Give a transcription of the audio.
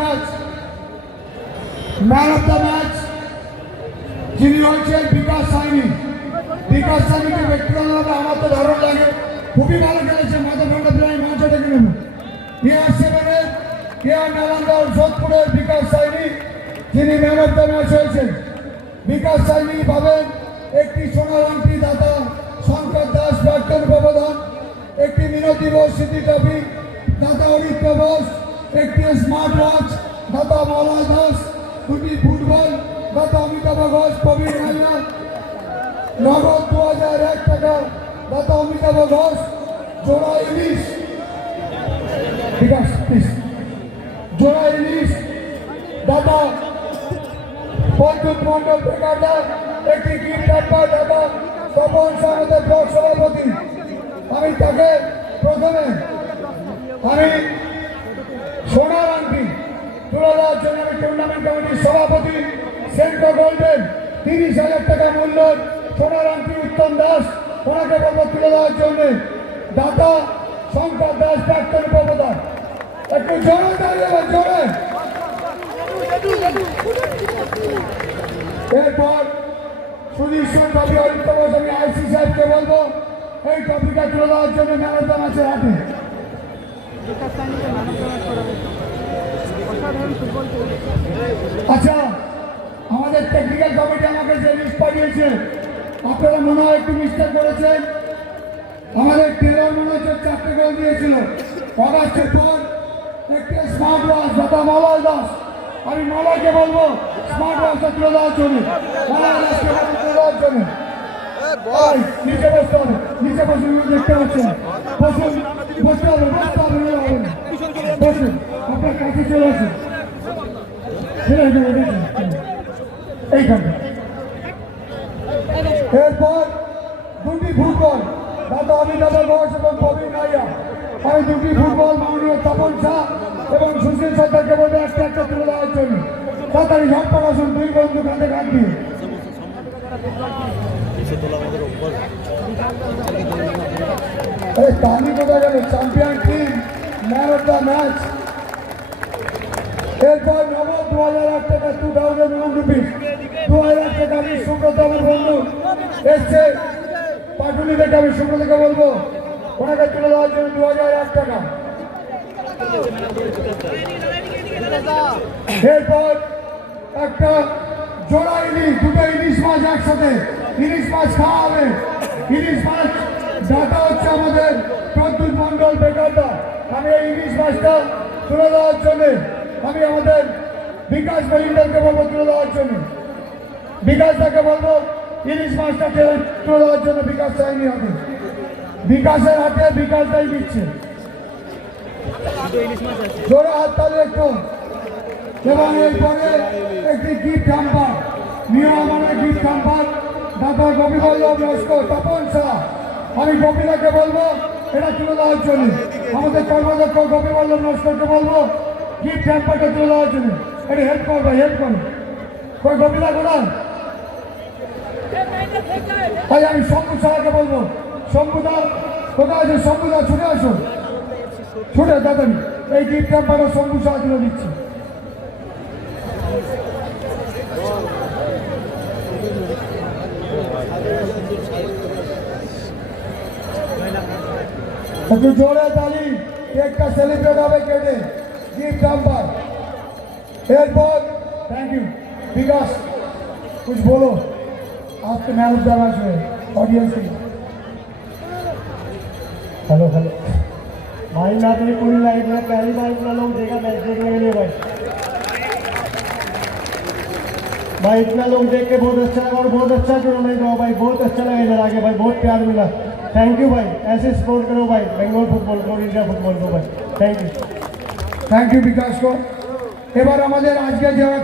Match man of the match যিনি হয়েছেন বিকাশ সাইনি। বিকাশ সাইনিকে ব্যক্তিগতভাবে আমার তো দারুণ লাগে। খুবই ভালো খেলেছে মাথা ঠান্ডা দিলে আমি মঞ্চ ডেকে নেব। কেআর সেভেনের কেআর নারায়ণগড় যোধপুরের বিকাশ সাইনি, যিনি ম্যান অফ দ্য ম্যাচ হয়েছেন। বিকাশ সাইনি পাবেন একটি সোনার আংটি দাতা শঙ্কর দাস প্রাক্তন প্রবধান, একটি মিনতি বোস স্মৃতি ট্রফি দাতা অরিত্র বোস। একটি স্মার্ট ওয়াচ দাতা মলয় দাস দুটি ফুটবল দাতা অমিতাভ ঘোষ প্রবীণ মাল্লা নগদ দু হাজার এক টাকা দাতা অমিতাভ ঘোষ, জোড়া ইলিশ। বিকাশ প্লিজ জোড়া ইলিশ দাতা বৈদ্যুৎ বেকারদার একটি গিফট দাদা। তপন ব্লক সভাপতি আমি তাকে প্রথমে, আমি সোনার আংটি তুলে দেওয়ার জন্য আমি টুর্নামেন্ট কমিটির সভাপতি সেন্ট্রো গোল্ডেন, তিরিশ হাজার টাকা মূল্য সোনার আংটি উত্তম দাস ওনাকে বলব তুলে দেওয়ার জন্য দাতা শঙ্কর দাস প্রাক্তন উপপ্রধান। একটু জোরে দাঁড়িয়ে জোরে। এরপর সুদীর্ষণ ট্রফি অরিত্র বোস আমি আইসি সাহেবকে বলব, এই ট্রফিটা তুলে দেওয়ার জন্য ম্যানেজার আছে হাতে আচ্ছা আমাদের টেকনিক্যাল কমিটি আমাকে যে লিস্ট পাঠিয়েছে আপনারা মনে হয় একটু মিস্টেক করেছেন? আমাদের টেলার মনে হচ্ছে চারটে গোল দিয়েছিল। অগাস্টের পর একটি স্মার্ট ওয়াচ দাদা মলয় দাস। আমি মলয়কে বলব স্মার্ট ওয়াচটা তুলে দেওয়ার জন্য। মলয় দাসকে বলব তুলে দেওয়ার জন্য। নিচে বসতে হবে। নিচে বসে দেখতে পাচ্ছেন। বসুন বসতে হবে বসতে হবে। বসুন। আপনার কাছে চলে আসুন। এরপর দুটি ফুটবল, দাদা অমিতাভ ঘোষ এবং প্রবীণ নাইয়া আমি দুটি ফুটবল মাননীয় তপন শাহ এবং সুশীল সরকারকে বলব একটা একটা তুলে দেওয়ার জন্য। তাড়াতাড়ি ঝটপট আসুন, দুই বন্ধু কাঁধে কাঁধ এই তালি champion team man of the match এরপর নগদ দু হাজার এক টাকা টু থাউজেন্ড ওয়ান রুপিস দু হাজার টাকা আমি সুব্রত আমার বন্ধু এসছে। পাটুলি থেকে আমি সুব্রতকে বলব, ওনাকে তুলে দেওয়ার জন্য দু হাজার এক টাকা। এরপর একটা জোড়া ইলিশ, দুটো ইলিশ মাছ একসাথে। ইলিশ মাছ খাওয়া হবে। ইলিশ মাছ ডাটা হচ্ছে আমাদের প্রদ্যুৎ মন্ডল বেকারদা। আমি এই ইলিশ মাছটা তুলে দেওয়ার জন্য আমি আমাদের বিকাশ মহিন্দারকে বলব তুলে দেওয়ার জন্য। বিকাশ দাকে বলব ইলিশ মাছটা তুলে দেওয়ার জন্য বিকাশ চাইনি হাতে বিকাশের হাতে বিকাশ দাই দিচ্ছে। জোরে হাত তালে একটু। এবং এরপরে একটি গিফট হ্যাম্পার নিয়ম মানে গিফট দাদা গোপী বল্লভ লস্কর তপন শাহ। আমি গোপীদাকে বলব, এটা তুলে দেওয়ার জন্য। আমাদের কর্মদক্ষ গোপী বল্লভ লস্করকে বলব গিফট হ্যাম্পারটা তুলে দেওয়ার জন্য এটা হেল্প করবে হেল্প করো। কই গোপীদা কোথায়? তাই আমি শম্ভু শাহকে বলব। শম্ভুদা কোথায় আছে শম্ভুদা ছুটে আসো ছুটে দাদানি এই গিফট হ্যাম্পারটা শম্ভু শাহ তুলে দিচ্ছি। একটু জোরে তালি, কেকটা সেলিব্রেট হবে কেটে। ये पर एयरपोर्ट Thank you. विकास कुछ बोलो। आपके तो मैं द मैच में ऑडियंस के Hello, hello. भाई मैं अपनी पूरी लाइफ में पहली बार इतना लोग देखा मैच देखने के लिए भाई। भाई इतना लोग देख के बहुत अच्छा लगा और बहुत अच्छा टूर्नामेंट हुआ भाई। बहुत अच्छा लगा इधर आके भाई बहुत प्यार मिला। थैंक यू भाई। ऐसे सपोर्ट करो भाई। बंगाल फुटबॉल को इंडिया फुटबॉल को भाई। Thank you thank you Bikash এবার আমাদের আজকে যারা